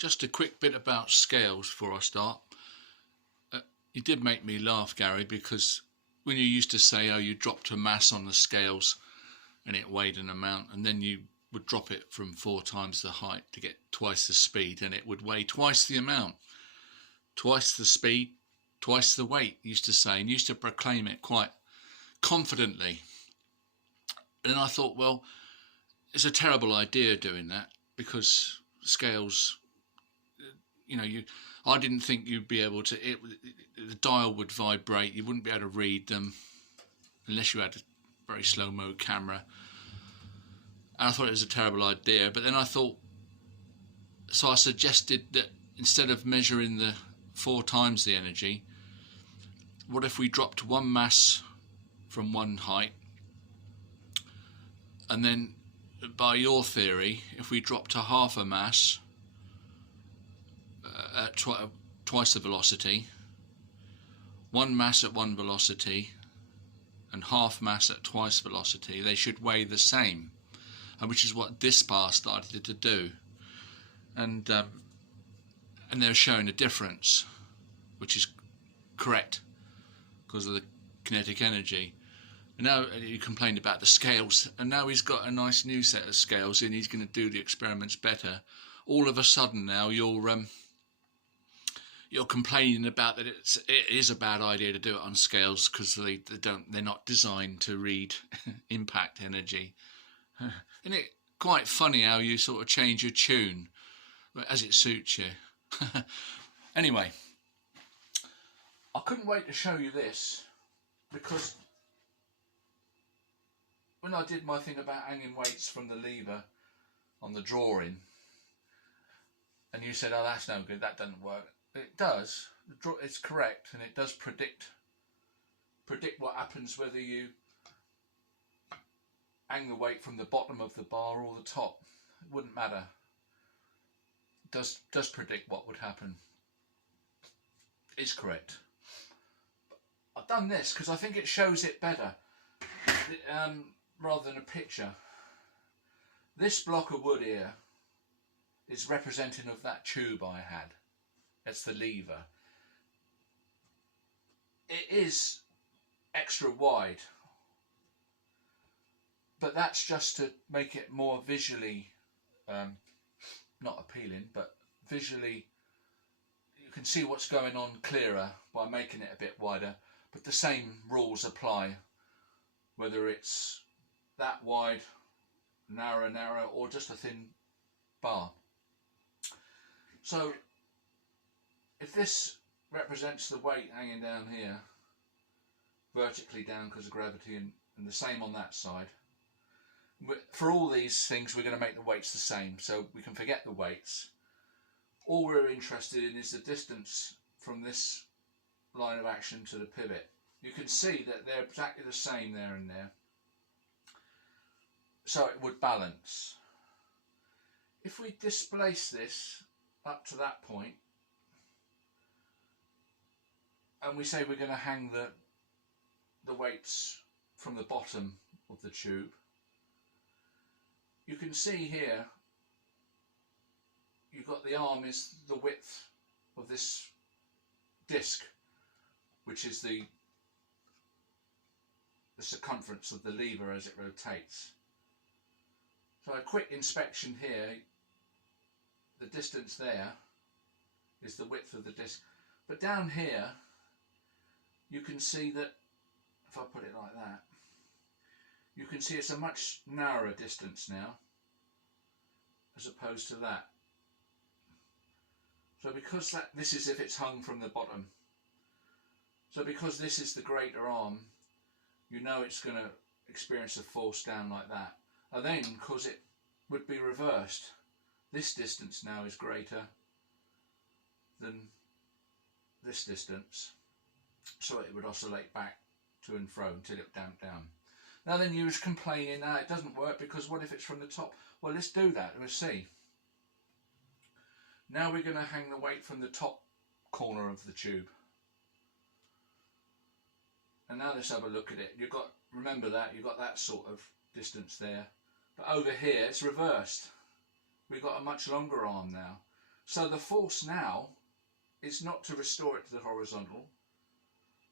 Just a quick bit about scales before I start. You did make me laugh, Gary, because when you used to say, oh, you dropped a mass on the scales and it weighed an amount, and then you would drop it from 4 times the height to get twice the speed, and it would weigh twice the amount, twice the speed, twice the weight, you used to say, and used to proclaim it quite confidently. And I thought, well, it's a terrible idea doing that, because scales, I didn't think you'd be able to, the dial would vibrate, you wouldn't be able to read them unless you had a very slow-mo camera. And I thought it was a terrible idea, but then I thought, so I suggested that instead of measuring the 4 times the energy, what if we dropped one mass from one height, and then by your theory, if we dropped to half a mass at twice the velocity, one mass at one velocity and half mass at twice velocity, they should weigh the same, and which is what this bar started to do, and they're showing a difference, which is correct because of the kinetic energy. And now you complained about the scales, and now he's got a nice new set of scales and he's going to do the experiments better. All of a sudden now you're complaining about that it is a bad idea to do it on scales because they're not designed to read impact energy. Isn't it quite funny how you sort of change your tune as it suits you? Anyway, I couldn't wait to show you this, because when I did my thing about hanging weights from the lever on the drawing, and you said, oh, that's no good, that doesn't work. It does, it's correct, and it does predict what happens whether you hang the weight from the bottom of the bar or the top. It wouldn't matter. It does predict what would happen. It's correct. I've done this because I think it shows it better, rather than a picture. This block of wood here is representative of that tube I had. That's the lever. It is extra wide, but that's just to make it more visually, not appealing, but visually you can see what's going on clearer by making it a bit wider. But the same rules apply whether it's that wide, narrow, or just a thin bar. So if this represents the weight hanging down here, vertically down because of gravity, and the same on that side, for all these things we're going to make the weights the same, so we can forget the weights. All we're interested in is the distance from this line of action to the pivot. You can see that they're exactly the same there and there, so it would balance. If we displace this up to that point, and we say we're going to hang the weights from the bottom of the tube, you can see here you've got the arm is the width of this disc, which is the circumference of the lever as it rotates. So a quick inspection here, the distance there is the width of the disc, but down here you can see that, if I put it like that, you can see it's a much narrower distance now as opposed to that. So because this is if it's hung from the bottom, so because this is the greater arm, you know it's going to experience a force down like that. And then, because it would be reversed, this distance now is greater than this distance, so it would oscillate back to and fro until it damped down. Now then you was complaining, it doesn't work because what if it's from the top? Well, let's do that, we'll see. Now we're going to hang the weight from the top corner of the tube. And now let's have a look at it. Remember that, you've got that sort of distance there. But over here it's reversed. We've got a much longer arm now. So the force now is not to restore it to the horizontal.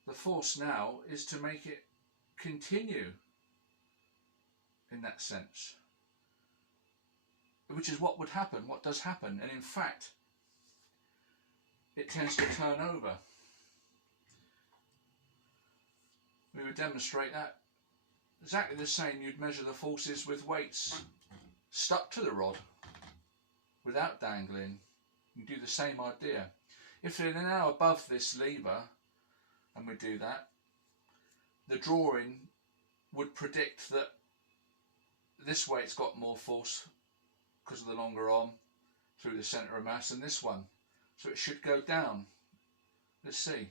The force now is to make it continue in that sense, which is what would happen, what does happen, and in fact it tends to turn over. We would demonstrate that exactly the same. You'd measure the forces with weights stuck to the rod without dangling. You do the same idea. If they're now above this lever and we do that, the drawing would predict that this weight's got more force because of the longer arm through the centre of mass than this one, so it should go down. Let's see,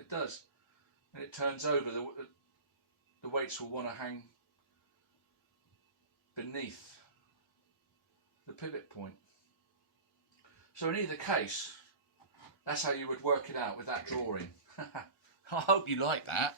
it does, and it turns over. The weights will want to hang beneath the pivot point. So in either case, that's how you would work it out with that drawing. I hope you like that.